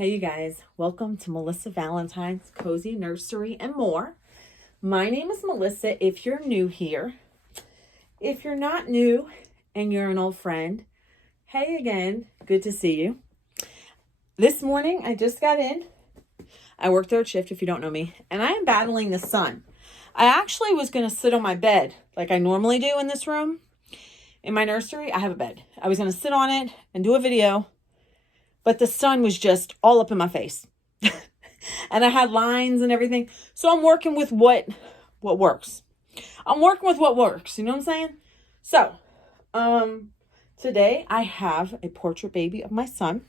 Hey, you guys, welcome to Melissa Valentine's Cozy Nursery and More. My name is Melissa if you're new here. If you're not new and you're an old friend, hey again, good to see you. This morning, I just got in. I work third shift if you don't know me, and I am battling the sun. I actually was going to sit on my bed like I normally do in this room. In my nursery, I have a bed. I was going to sit on it and do a video, but the sun was just all up in my face. And I had lines and everything. So I'm working with what works. I'm working with what works. You know what I'm saying? So, today I have a portrait baby of my son.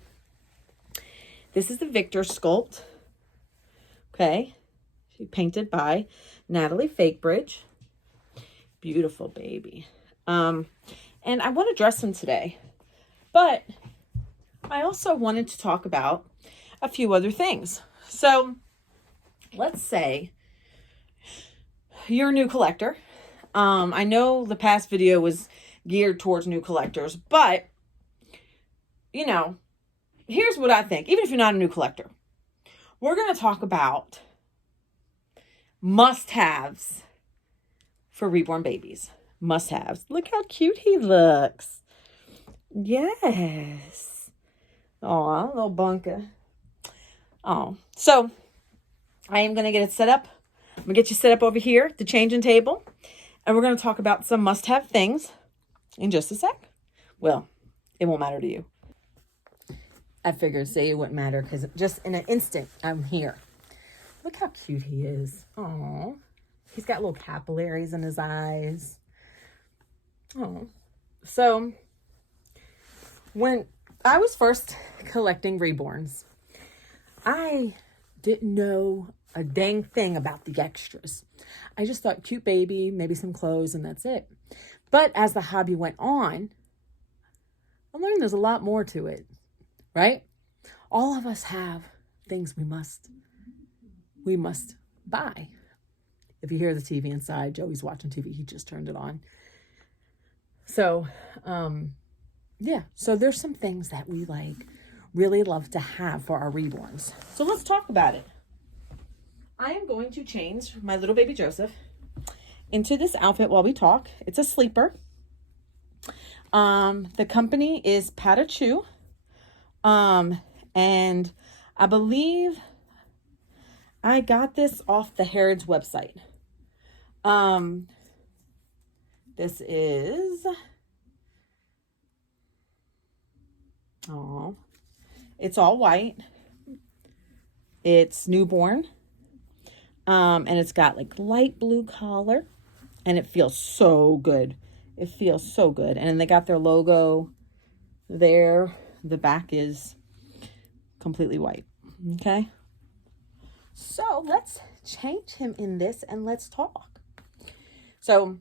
This is the Victor sculpt. Okay. She painted by Natalie Fakebridge. Beautiful baby. And I want to dress him today. But I also wanted to talk about a few other things. So let's say you're a new collector. I know the past video was geared towards new collectors, but you know, here's what I think. Even if you're not a new collector, we're going to talk about must-haves for reborn babies. Must-haves. Look how cute he looks. Yes. Aw, little bunker. Oh, so I am going to get it set up. I'm going to get you set up over here at the changing table. And we're going to talk about some must-have things in just a sec. Well, it won't matter to you. I figured say it wouldn't matter because just in an instant, I'm here. Look how cute he is. Oh, he's got little capillaries in his eyes. Oh, so when I was first collecting reborns, I didn't know a dang thing about the extras. I just thought cute baby, maybe some clothes, and that's it. But as the hobby went on, I learned there's a lot more to it, right? All of us have things we must buy. If you hear the TV inside, Joey's watching TV. He just turned it on. So, yeah. So there's some things that we really love to have for our reborns. So let's talk about it. I am going to change my little baby Joseph into this outfit while we talk. It's a sleeper. The company is Patachu. And I believe I got this off the Harrods website. This is, it's all white. It's newborn. And it's got like light blue collar, and it feels so good. It feels so good. And then they got their logo there. The back is completely white. Okay. So let's change him in this and let's talk. So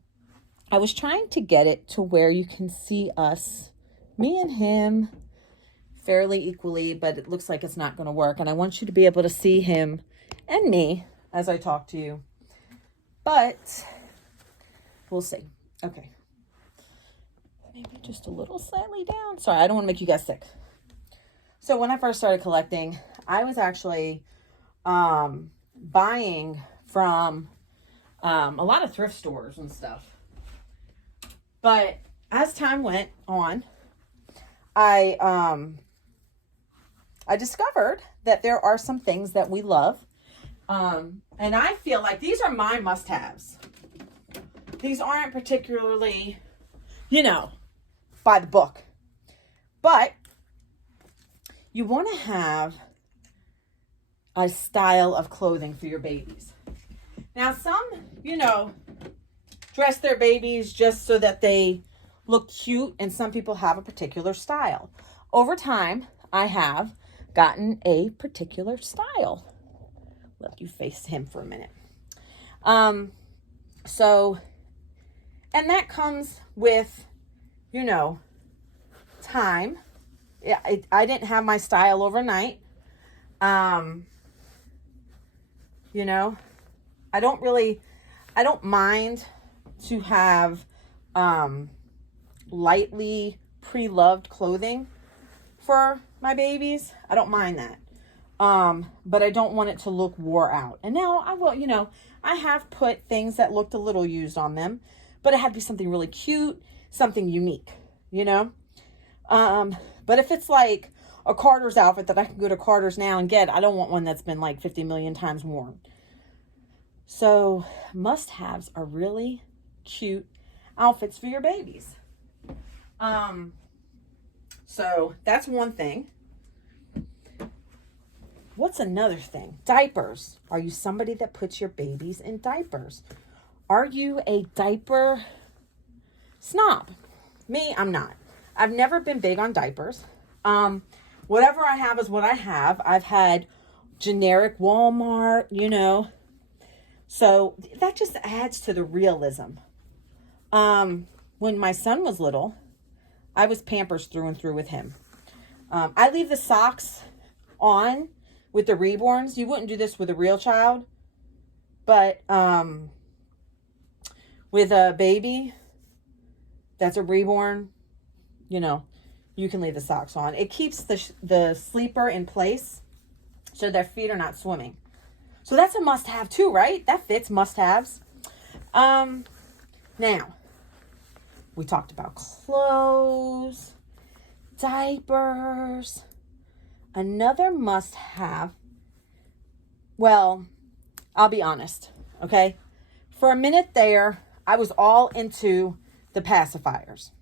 I was trying to get it to where you can see us, me and him, fairly equally, but it looks like it's not going to work. And I want you to be able to see him and me as I talk to you. But we'll see. Okay. Maybe just a little slightly down. Sorry, I don't want to make you guys sick. So when I first started collecting, I was actually buying from a lot of thrift stores and stuff. But as time went on, I discovered that there are some things that we love. And I feel like these are my must-haves. These aren't particularly, by the book. But you want to have a style of clothing for your babies. Now, some, dress their babies just so that they look cute, and some people have a particular style. Over time, I have gotten a particular style. Let you face him for a minute. And that comes with, time. Yeah, I didn't have my style overnight. I don't mind to have lightly pre-loved clothing for my babies. I don't mind that. But I don't want it to look wore out. And now I will, I have put things that looked a little used on them, but it had to be something really cute, something unique, But if it's like a Carter's outfit that I can go to Carter's now and get, I don't want one that's been like 50 million times worn. So must-haves are really cute outfits for your babies. So that's one thing. What's another thing? Diapers. Are you somebody that puts your babies in diapers? Are you a diaper snob? Me, I'm not. I've never been big on diapers. Whatever I have is what I have. I've had generic Walmart, So that just adds to the realism. When my son was little, I was Pampers through and through with him. I leave the socks on with the Reborns. You wouldn't do this with a real child, but with a baby that's a reborn, you can leave the socks on. It keeps the sleeper in place so their feet are not swimming. So that's a must-have too, right? That fits must-haves. Now, we talked about clothes, diapers. Another must-have, well, I'll be honest, okay? For a minute there, I was all into the pacifiers.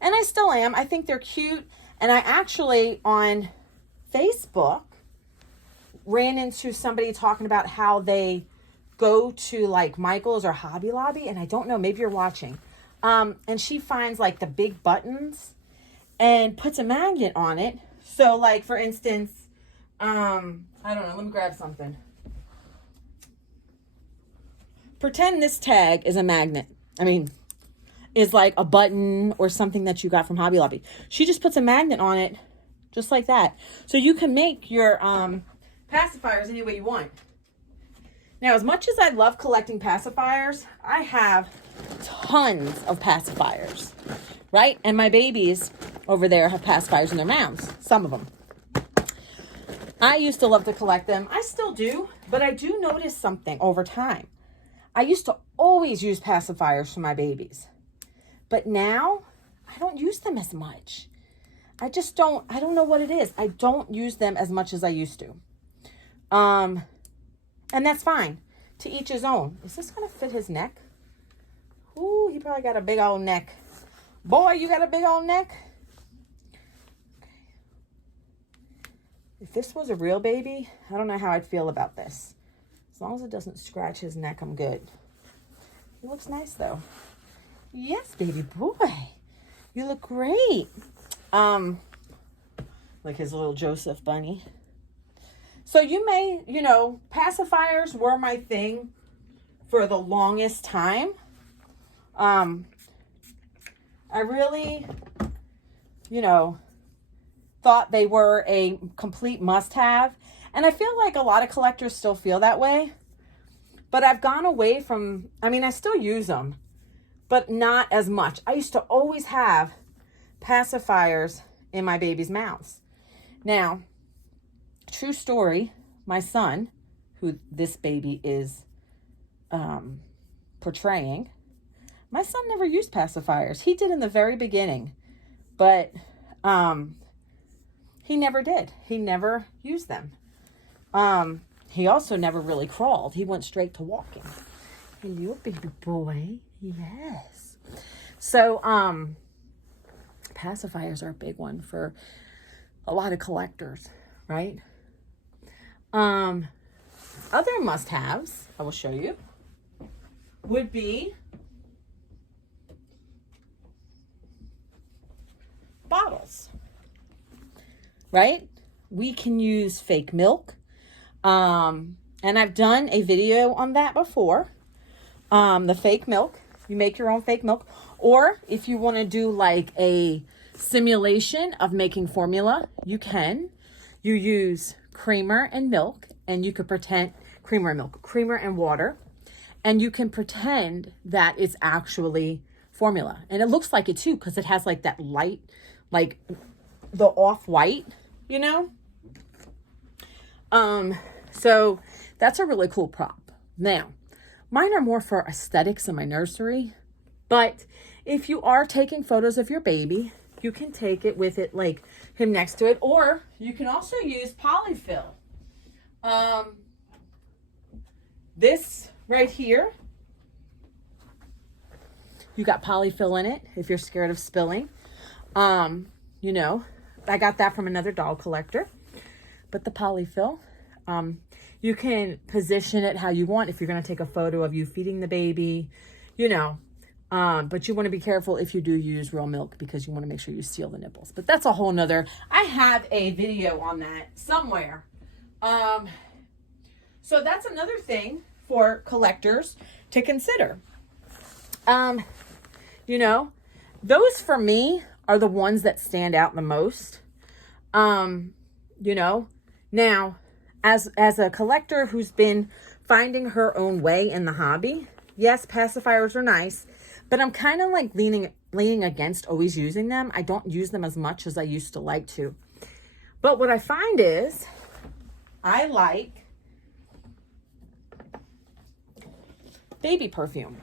And I still am. I think they're cute. And I actually, on Facebook, ran into somebody talking about how they go to like Michael's or Hobby Lobby. And I don't know, maybe you're watching. And she finds like the big buttons and puts a magnet on it. So like, for instance, I don't know, let me grab something. Pretend this tag is a magnet. Is like a button or something that you got from Hobby Lobby. She just puts a magnet on it just like that. So you can make your pacifiers any way you want. Now, as much as I love collecting pacifiers, I have tons of pacifiers, right? And my babies over there have pacifiers in their mouths, some of them. I used to love to collect them. I still do, but I do notice something over time. I used to always use pacifiers for my babies, but now I don't use them as much. I don't know what it is. I don't use them as much as I used to. And that's fine. To each his own. Is this going to fit his neck? Ooh, he probably got a big old neck. Boy, you got a big old neck? If this was a real baby, I don't know how I'd feel about this. As long as it doesn't scratch his neck, I'm good. He looks nice, though. Yes, baby boy. You look great. Like his little Joseph bunny. So you may, pacifiers were my thing for the longest time. I really, thought they were a complete must-have. And I feel like a lot of collectors still feel that way. But I've gone away from, I still use them, but not as much. I used to always have pacifiers in my baby's mouths. Now, true story, my son, who this baby is portraying, my son never used pacifiers. He did in the very beginning, but he never did. He never used them. He also never really crawled. He went straight to walking. And you a baby boy? Yes. So, pacifiers are a big one for a lot of collectors, right? Other must-haves, I will show you, would be bottles, right? We can use fake milk. And I've done a video on that before. The fake milk, you make your own fake milk. Or if you want to do like a simulation of making formula, you can. You use creamer and milk, and you could pretend creamer and water, and you can pretend that it's actually formula. And it looks like it too, because it has like that light, like the off-white, So that's a really cool prop. Now, mine are more for aesthetics in my nursery, but if you are taking photos of your baby, you can take it with it, like him next to it, or you can also use polyfill. This right here, you got polyfill in it if you're scared of spilling. You know, I got that from another doll collector. But the polyfill, you can position it how you want if you're going to take a photo of you feeding the baby, you know. But you want to be careful if you do use real milk, because you want to make sure you seal the nipples. But that's a whole nother, I have a video on that somewhere. So that's another thing for collectors to consider. You know, those for me are the ones that stand out the most. You know, now as a collector who's been finding her own way in the hobby, yes, pacifiers are nice, but I'm kind of like leaning against always using them. I don't use them as much as I used to like to. But what I find is I like baby perfume.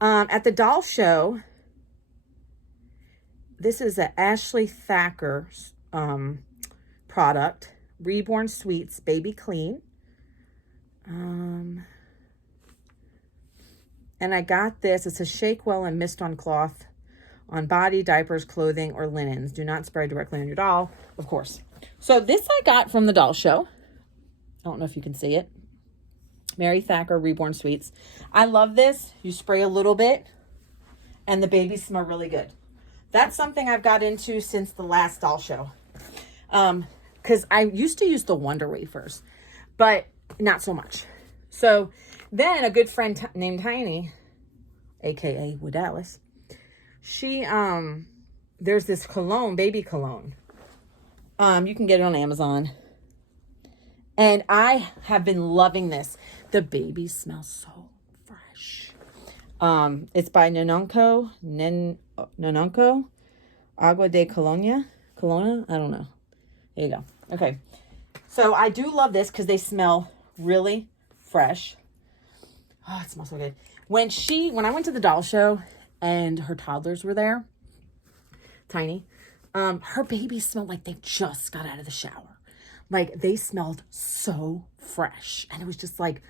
At the doll show, this is an Ashley Thacker product, Reborn Sweets Baby Clean. And I got this. It's a shake well and mist on cloth, on body, diapers, clothing, or linens. Do not spray directly on your doll, of course. So this I got from the doll show. I don't know if you can see it. Mary Thacker Reborn Sweets. I love this. You spray a little bit and the babies smell really good. That's something I've got into since the last doll show. Because I used to use the Wonder Wafers, but not so much. So then a good friend named Tiny, aka Wood-Alice, she, there's this cologne, baby cologne. You can get it on Amazon. And I have been loving this. The baby smells so fresh. It's by Nononco Agua de Colonia. I don't know. There you go. Okay. So I do love this because they smell really fresh. Oh, it smells so good. When I went to the doll show and her toddlers were there, Tiny, her babies smelled like they just got out of the shower. Like, they smelled so fresh. And it was just like,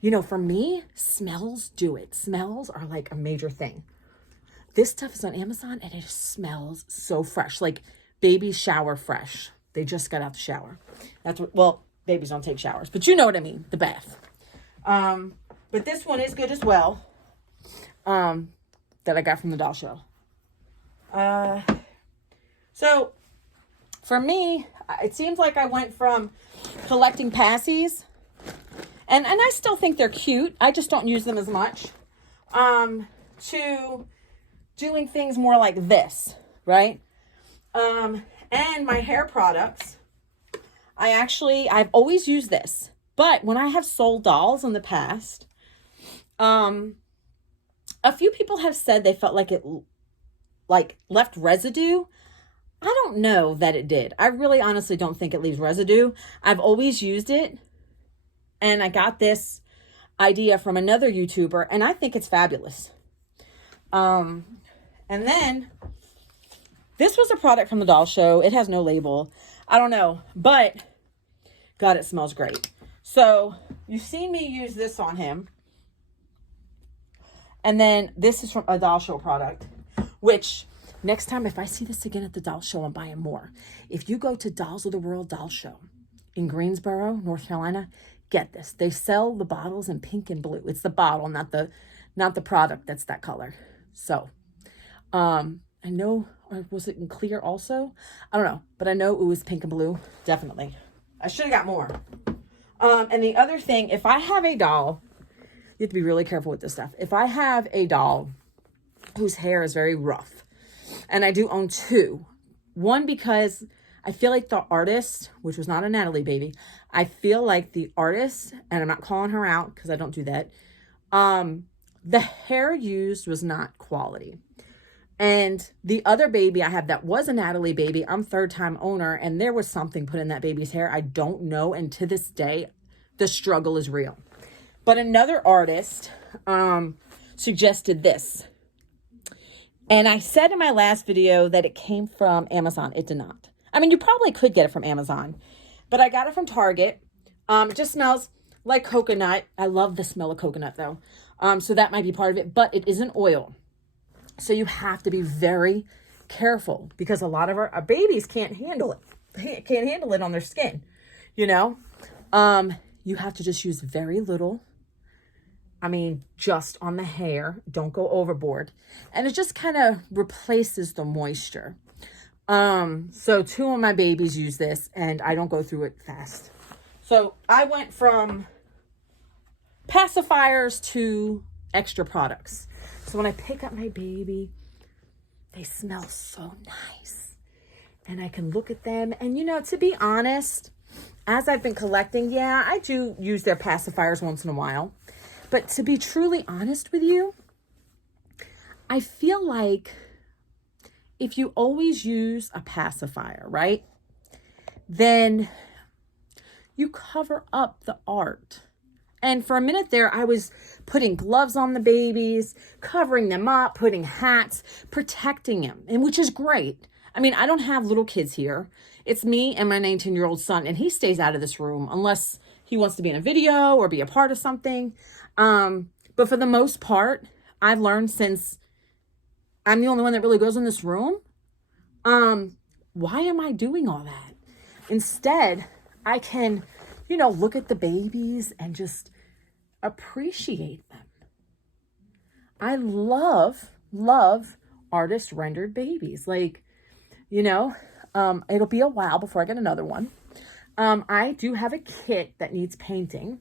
you know, for me, smells do it. Smells are like a major thing. This stuff is on Amazon and it smells so fresh. Like baby shower fresh. They just got out the shower. That's what, well, babies don't take showers, but you know what I mean, the bath. But this one is good as well. That I got from the doll show. So for me, it seems like I went from collecting passies, and I still think they're cute. I just don't use them as much. To doing things more like this, right? And my hair products, I've always used this, but when I have sold dolls in the past, a few people have said they felt like it left residue. I don't know that it did. I really honestly don't think it leaves residue. I've always used it, and I got this idea from another YouTuber, and I think it's fabulous. And then this was a product from the doll show. It has no label. I don't know, but God, it smells great. So you've seen me use this on him. And then this is from a doll show product, which next time, if I see this again at the doll show, I'm buying more. If you go to Dolls of the World Doll Show in Greensboro, North Carolina, get this. They sell the bottles in pink and blue. It's the bottle, not the product that's that color. So, I know, or was it in clear also? I don't know, but I know it was pink and blue, definitely. I should have got more. And the other thing, if I have a doll, you have to be really careful with this stuff. If I have a doll whose hair is very rough, and I do own two, one because I feel like the artist, which was not a Natalie baby, I feel like the artist, and I'm not calling her out because I don't do that, the hair used was not quality. And the other baby I have that was a Natalie baby, I'm third-time owner, and there was something put in that baby's hair. I don't know, and to this day, the struggle is real. But another artist suggested this. And I said in my last video that it came from Amazon. It did not. I mean, you probably could get it from Amazon, but I got it from Target. It just smells like coconut. I love the smell of coconut though. So that might be part of it, but it is an oil. So you have to be very careful because a lot of our babies can't handle it. Can't handle it on their skin, you know? You have to just use very little. I mean, just on the hair. Don't go overboard. And it just kind of replaces the moisture. So 2 of my babies use this and I don't go through it fast. So I went from pacifiers to extra products. So when I pick up my baby, they smell so nice. And I can look at them. And, you know, to be honest, as I've been collecting, yeah, I do use their pacifiers once in a while. But to be truly honest with you, I feel like if you always use a pacifier, right, then you cover up the art. And for a minute there, I was putting gloves on the babies, covering them up, putting hats, protecting them, and which is great. I mean, I don't have little kids here. It's me and my 19-year-old son, and he stays out of this room unless he wants to be in a video or be a part of something. But for the most part, I've learned since I'm the only one that really goes in this room, why am I doing all that? Instead, I can, you know, look at the babies and just appreciate them. I love artist rendered babies. Like, you know, it'll be a while before I get another one. I do have a kit that needs painting.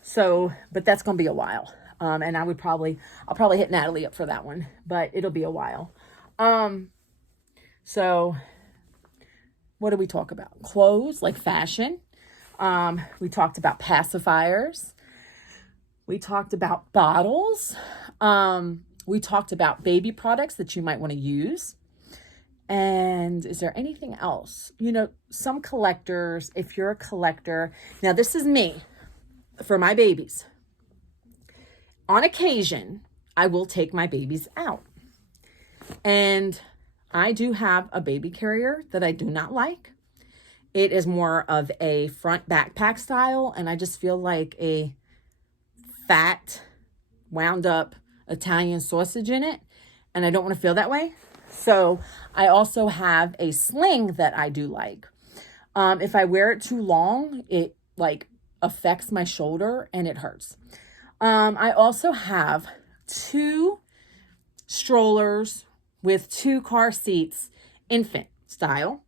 So, but that's going to be a while. And I'll probably hit Natalie up for that one, but it'll be a while. So what did we talk about? Clothes, like fashion. We talked about pacifiers. We talked about bottles. We talked about baby products that you might want to use. And is there anything else? You know, some collectors, if you're a collector, now this is me for my babies. On occasion, I will take my babies out. And I do have a baby carrier that I do not like. It is more of a front backpack style, and I just feel like a fat, wound up Italian sausage in it, and I don't want to feel that way. So I also have a sling that I do like. If I wear it too long, it like affects my shoulder and it hurts. I also have 2 strollers with 2 car seats, infant style,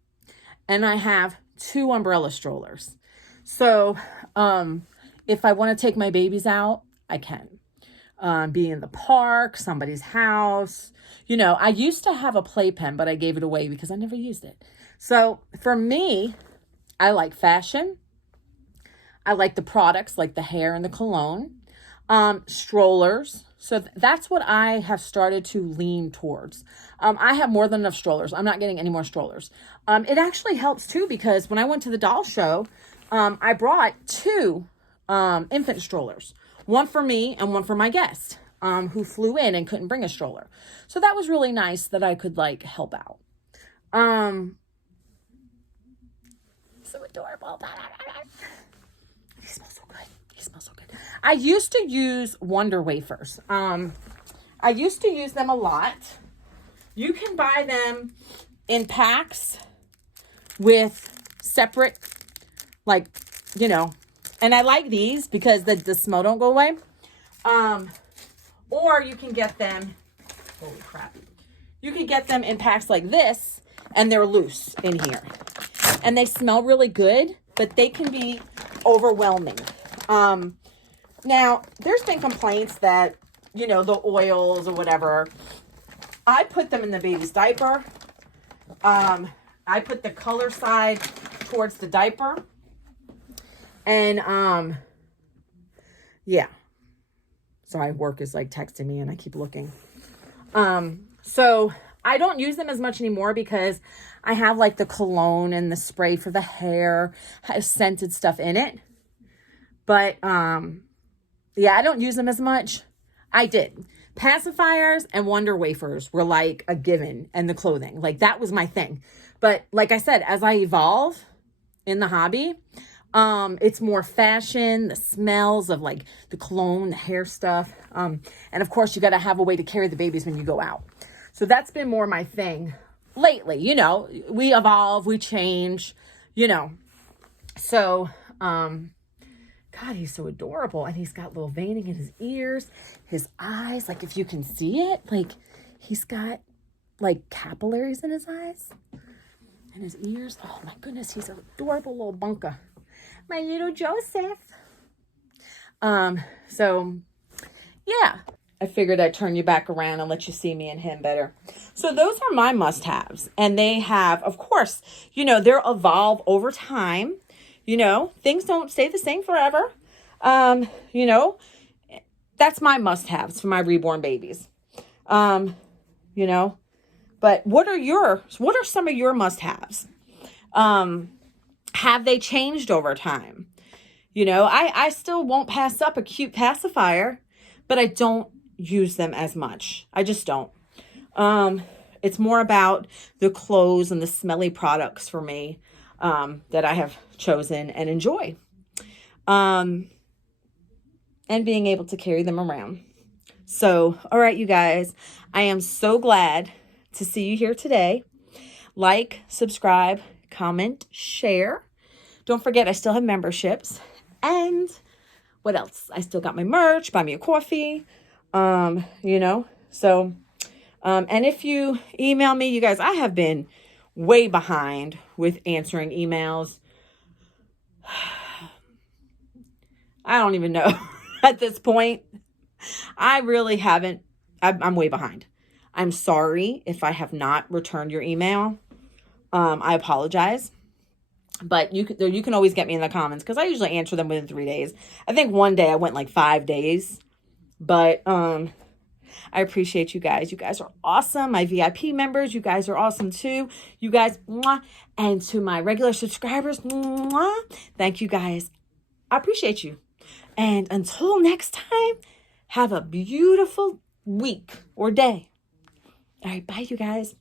and I have 2 umbrella strollers. So if I want to take my babies out, I can. Be in the park, somebody's house. You know, I used to have a playpen, but I gave it away because I never used it. So for me, I like fashion. I like the products, like the hair and the cologne. Strollers. So that's what I have started to lean towards. I have more than enough strollers. I'm not getting any more strollers. It actually helps too, because when I went to the doll show, I brought 2 infant strollers. One for me and one for my guest, who flew in and couldn't bring a stroller. So that was really nice that I could like help out. So adorable. He smells so good. He smells so good. I used to use Wonder Wafers. I used to use them a lot. You can buy them in packs with separate, like, you know, and I like these because the smell don't go away. Or you can get them, holy crap. You can get them in packs like this, and they're loose in here. And they smell really good, but they can be overwhelming. Now, there's been complaints that, you know, the oils or whatever, I put them in the baby's diaper. I put the color side towards the diaper. And, yeah. Sorry, work is like texting me and I keep looking. So I don't use them as much anymore because I have like the cologne and the spray for the hair has scented stuff in it. But yeah, I don't use them as much. I did. Pacifiers and Wonder Wafers were like a given, and the clothing. Like that was my thing. But like I said, as I evolve in the hobby, it's more fashion, the smells of like the cologne, the hair stuff. And of course you got to have a way to carry the babies when you go out. So that's been more my thing lately. You know, we evolve, we change, you know. So, God, he's so adorable. And he's got little veining in his ears, his eyes. Like if you can see it, like he's got like capillaries in his eyes and his ears. Oh my goodness, he's an adorable little bunker. My little Joseph. So yeah, I figured I'd turn you back around and let you see me and him better. So those are my must-haves. And they have, of course, you know, they'll evolve over time. You know, things don't stay the same forever. You know, that's my must-haves for my reborn babies. You know, but what are some of your must-haves? Have they changed over time? You know, I still won't pass up a cute pacifier, but I don't use them as much. I just don't. It's more about the clothes and the smelly products for me that I have chosen and enjoy. And being able to carry them around. So, all right, you guys, I am so glad to see you here today. Like, subscribe, comment, share. Don't forget, I still have memberships. And what else? I still got my merch, buy me a coffee, you know. So, and if you email me, you guys, I have been way behind with answering emails. I don't even know at this point. I really haven't. I'm way behind. I'm sorry if I have not returned your email. I apologize. But you can always get me in the comments because I usually answer them within 3 days. I think one day I went like 5 days. But I appreciate you guys. You guys are awesome. My VIP members, you guys are awesome too. You guys, mwah. And to my regular subscribers, mwah. Thank you guys. I appreciate you. And until next time, have a beautiful week or day. All right, bye you guys.